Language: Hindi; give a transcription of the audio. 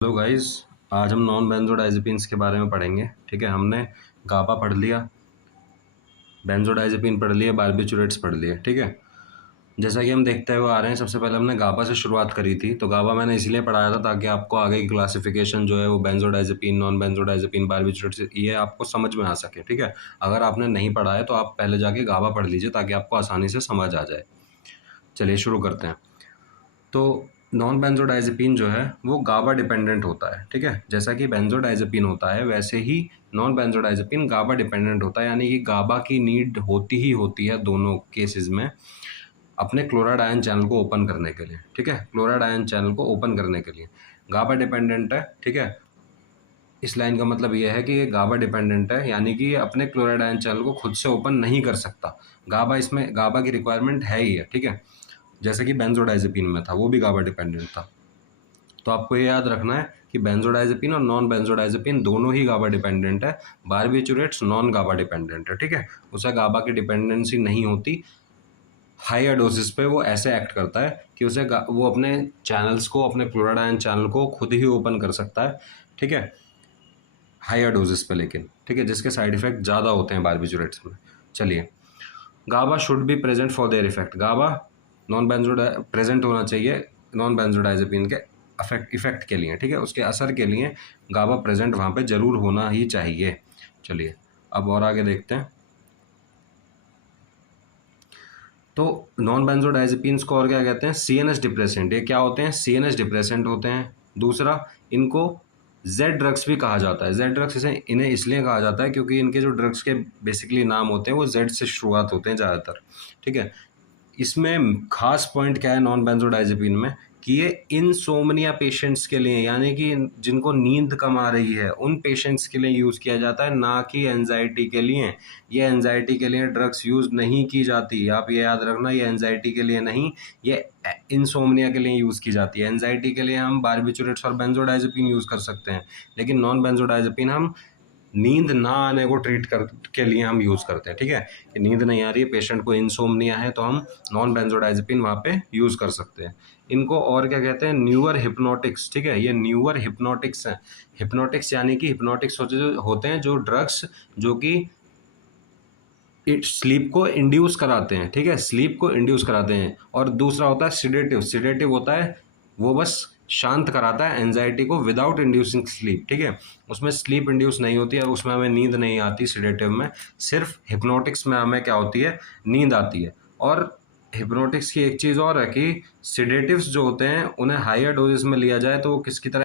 Hello guys. आज हम नॉन बेंजोडाइजेपिन्स के बारे में पढ़ेंगे। ठीक है, हमने गाबा पढ़ लिया, बेंजोडाइजेपिन पढ़ लिया, बारबिचुरेट्स पढ़ लिए। ठीक है, जैसा कि हम देखते हुए आ रहे हैं, सबसे पहले हमने गाबा से शुरुआत करी थी। तो गाबा मैंने इसलिए पढ़ाया था ताकि आपको आगे की क्लासिफिकेशन जो है वो बेंजोडाइजेपिन, नॉन बेंजोडाइजेपिन, बारबिचुरेट्स, ये आपको समझ में आ सके। ठीक है, अगर आपने नहीं पढ़ा है तो आप पहले जाके गाबा पढ़ लीजिए ताकि आपको आसानी से समझ आ जाए। चलिए शुरू करते हैं। तो नॉन बेंजोडाइजेपिन जो है वो गाबा डिपेंडेंट होता है। ठीक है, जैसा कि बेंजोडाइजेपिन होता है वैसे ही नॉन बेंजोडाइजेपिन गाबा डिपेंडेंट होता है, यानी कि गाबा की नीड होती ही होती है दोनों केसेस में अपने क्लोराइड आयन चैनल को ओपन करने के लिए। ठीक है, क्लोराइड आयन चैनल को ओपन करने के लिए गाबा डिपेंडेंट है। ठीक है, इस लाइन का मतलब यह है कि ये गाबा डिपेंडेंट है, यानी कि ये अपने क्लोराइड आयन चैनल को खुद से ओपन नहीं कर सकता। इसमें गाबा की रिक्वायरमेंट है ही है। ठीक है, जैसे कि बेंजोडाइजेपिन में था, वो भी गाबा डिपेंडेंट था। तो आपको ये याद रखना है कि बेंजोडाइजेपिन और नॉन बेंजोडाइजेपिन दोनों ही गाबा डिपेंडेंट है। बारबिचुरेट्स नॉन गाबा डिपेंडेंट है। ठीक है, उसे गाबा की डिपेंडेंसी नहीं होती। हायर डोजेस पे वो ऐसे एक्ट करता है कि वो अपने चैनल्स को, अपने क्लोराइड आयन चैनल को खुद ही ओपन कर सकता है। ठीक है, हायर डोजेस पे लेकिन। ठीक है, जिसके साइड इफेक्ट ज़्यादा होते हैं बारबिचुरेट्स में। चलिए, GABA should be present for their effect. GABA non बेंजोडा प्रेजेंट होना चाहिए नॉन बेंजोडाइजेपिन के इफेक्ट के लिए। ठीक है, उसके असर के लिए गाबा प्रेजेंट वहाँ पे जरूर होना ही चाहिए। चलिए अब और आगे देखते हैं। तो नॉन बेंजोडाइजेपिन्स को और क्या कहते हैं? CNS depressant. ये क्या होते हैं? सीएनएस डिप्रेसेंट होते हैं। दूसरा, इनको जेड ड्रग्स भी कहा जाता है। जेड ड्रग्स इन्हें इसलिए कहा जाता है क्योंकि इनके जो ड्रग्स के बेसिकली नाम होते हैं वो जेड से शुरुआत होते हैं ज़्यादातर। ठीक है, इसमें खास पॉइंट क्या है नॉन बेंजोडाइजेपिन में कि ये इनसोमनिया पेशेंट्स के लिए, यानी कि जिनको नींद कम आ रही है उन पेशेंट्स के लिए यूज़ किया जाता है, ना कि एंजाइटी के लिए। ये एंजाइटी के लिए ड्रग्स यूज़ नहीं की जाती। आप ये याद रखना, ये एंजाइटी के लिए नहीं, ये इंसोमनिया के लिए यूज़ की जाती है। एंजाइटी के लिए हम बारबिचुरेट्स और बेंजोडाइजेपिन यूज़ कर सकते हैं, लेकिन नॉन बेंजोडाइजेपिन हम नींद ना आने को ट्रीट कर के लिए हम यूज़ करते हैं। ठीक है, कि नींद नहीं आ रही है, पेशेंट को इंसोम्निया है, तो हम नॉन बेंजोडाइजेपिन वहाँ पे यूज़ कर सकते हैं। इनको और क्या कहते हैं? Newer hypnotics. ठीक है, ये न्यूअर हिप्नोटिक्स हैं। हिप्नोटिक्स यानी कि हिप्नोटिक्स होते हैं जो ड्रग्स जो कि स्लीप को इंड्यूस कराते हैं। ठीक है, स्लीप को इंड्यूस कराते हैं। और दूसरा होता है सिडेटिव। सिडेटिव होता है वो बस शांत कराता है एंजाइटी को विदाउट इंड्यूसिंग स्लीप। ठीक है, उसमें स्लीप इंड्यूस नहीं होती है, उसमें हमें नींद नहीं आती सिडेटिव में। सिर्फ हिप्नोटिक्स में हमें क्या होती है? नींद आती है। और हिप्नोटिक्स की एक चीज़ और है कि सिडेटिव्स जो होते हैं उन्हें हायर डोजेस में लिया जाए तो वो किसकी तरह